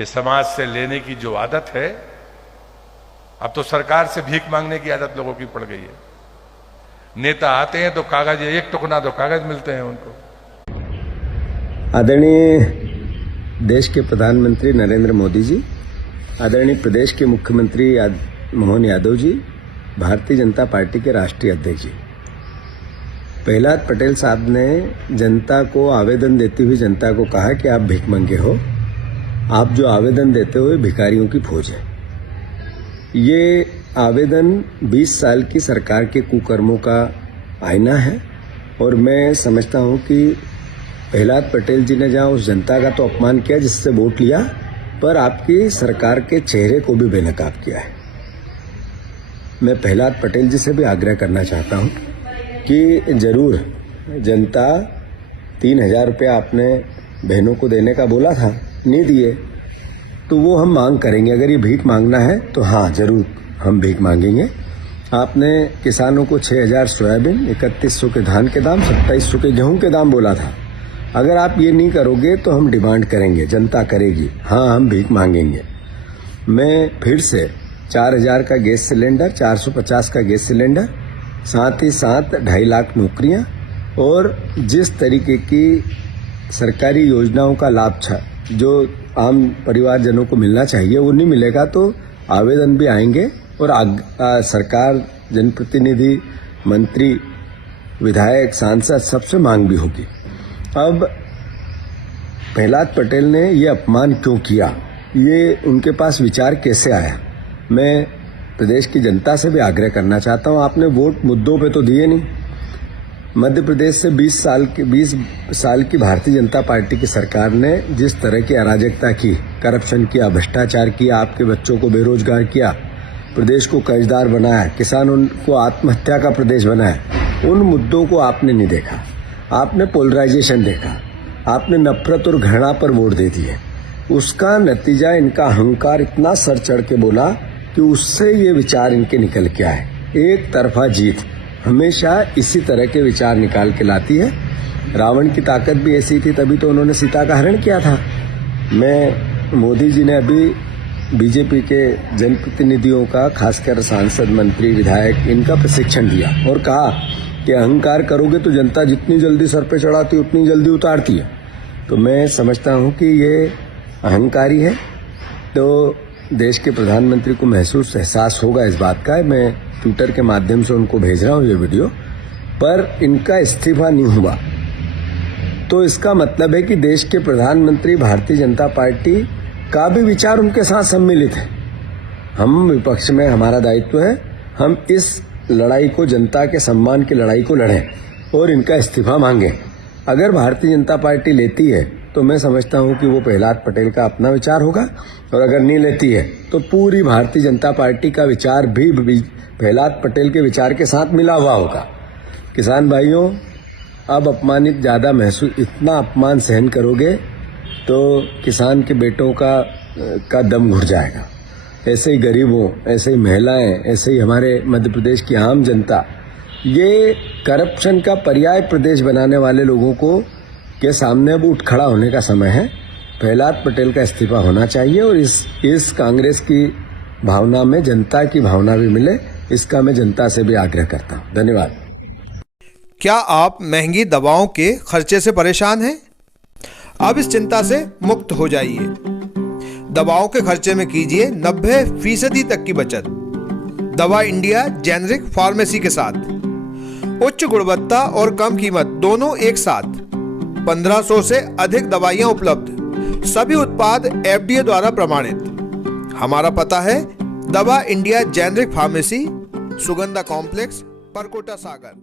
समाज से लेने की जो आदत है, अब तो सरकार से भीख मांगने की आदत लोगों की पड़ गई है। नेता आते हैं तो कागज, एक टुकड़ा तो कागज मिलते हैं उनको। आदरणीय देश के प्रधानमंत्री नरेंद्र मोदी जी, आदरणीय प्रदेश के मुख्यमंत्री मोहन यादव जी, भारतीय जनता पार्टी के राष्ट्रीय अध्यक्ष जी, प्रहलाद पटेल साहब ने जनता को आवेदन देती हुई जनता को कहा कि आप भिखमंगे हो, आप जो आवेदन देते हो भिखारियों की फौज है। ये आवेदन 20 साल की सरकार के कुकर्मों का आईना है और मैं समझता हूं कि प्रहलाद पटेल जी ने जहां उस जनता का तो अपमान किया जिससे वोट लिया, पर आपकी सरकार के चेहरे को भी बेनकाब किया है। मैं प्रहलाद पटेल जी से भी आग्रह करना चाहता हूं कि जरूर जनता 3000 रुपया आपने बहनों को देने का बोला था, नहीं दिए, तो वो हम मांग करेंगे। अगर ये भीख मांगना है तो हाँ, जरूर हम भीख मांगेंगे। आपने किसानों को 6000 सोयाबीन, 3100 के धान के दाम, 2700 के गेहूं के दाम बोला था। अगर आप ये नहीं करोगे तो हम डिमांड करेंगे, जनता करेगी, हाँ हम भीख मांगेंगे। मैं फिर से 4000 का गैस सिलेंडर, 450 का गैस सिलेंडर, साथ ही साथ 2.5 लाख नौकरियां और जिस तरीके की सरकारी योजनाओं का लाभ जो आम परिवारजनों को मिलना चाहिए वो नहीं मिलेगा तो आवेदन भी आएंगे और सरकार, जनप्रतिनिधि, मंत्री, विधायक, सांसद सबसे मांग भी होगी। अब प्रहलाद पटेल ने ये अपमान क्यों किया, ये उनके पास विचार कैसे आया, मैं प्रदेश की जनता से भी आग्रह करना चाहता हूं। आपने वोट मुद्दों पे तो दिए नहीं। मध्य प्रदेश से 20 साल की भारतीय जनता पार्टी की सरकार ने जिस तरह की अराजकता की, करप्शन किया, भ्रष्टाचार किया, आपके बच्चों को बेरोजगार किया, प्रदेश को कर्जदार बनाया, किसानों को आत्महत्या का प्रदेश बनाया, उन मुद्दों को आपने नहीं देखा। आपने पोलराइजेशन देखा, आपने नफरत और घृणा पर वोट दे दिए। उसका नतीजा इनका अहंकार इतना सर चढ़ के बोला कि उससे ये विचार इनके निकल के आए। एक तरफा जीत हमेशा इसी तरह के विचार निकाल के लाती है। रावण की ताकत भी ऐसी थी, तभी तो उन्होंने सीता का हरण किया था। मोदी जी ने अभी बीजेपी के जनप्रतिनिधियों का, खासकर सांसद, मंत्री, विधायक, इनका प्रशिक्षण दिया और कहा कि अहंकार करोगे तो जनता जितनी जल्दी सर पे चढ़ाती है उतनी जल्दी उतारती है। तो मैं समझता हूं कि ये अहंकारी है। तो देश के प्रधानमंत्री को एहसास होगा इस बात का। मैं ट्विटर के माध्यम से उनको भेज रहा हूं ये वीडियो, पर इनका इस्तीफा नहीं हुआ तो इसका मतलब है कि देश के प्रधानमंत्री, भारतीय जनता पार्टी का भी विचार उनके साथ सम्मिलित है। हम विपक्ष में, हमारा दायित्व है हम इस लड़ाई को, जनता के सम्मान की लड़ाई को लड़ें और इनका इस्तीफा मांगें। अगर भारतीय जनता पार्टी लेती है तो मैं समझता हूं कि वो प्रहलाद पटेल का अपना विचार होगा, और अगर नहीं लेती है तो पूरी भारतीय जनता पार्टी का विचार भी प्रहलाद पटेल के विचार के साथ मिला हुआ होगा। किसान भाइयों, अब अपमानित ज्यादा महसूस, इतना अपमान सहन करोगे तो किसान के बेटों का दम घुट जाएगा। ऐसे ही गरीबों, ऐसे ही महिलाएं, ऐसे ही हमारे मध्य प्रदेश की आम जनता, ये करप्शन का पर्याय प्रदेश बनाने वाले लोगों को के सामने अब उठ खड़ा होने का समय है। प्रहलाद पटेल का इस्तीफा होना चाहिए और इस कांग्रेस की भावना में जनता की भावना भी मिले, इसका मैं जनता से भी आग्रह करता हूं। धन्यवाद। क्या आप महंगी दवाओं के खर्चे से परेशान हैं? अब इस चिंता से मुक्त हो जाइए। दवाओं के खर्चे में कीजिए 90% तक की बचत। दवा इंडिया जेनेरिक फार्मेसी के साथ उच्च गुणवत्ता और कम कीमत दोनों एक साथ। 1500 से अधिक दवाइयां उपलब्ध, सभी उत्पाद FDA द्वारा प्रमाणित। हमारा पता है Dava India generic pharmacy, Sugandha complex, Parkota सागर।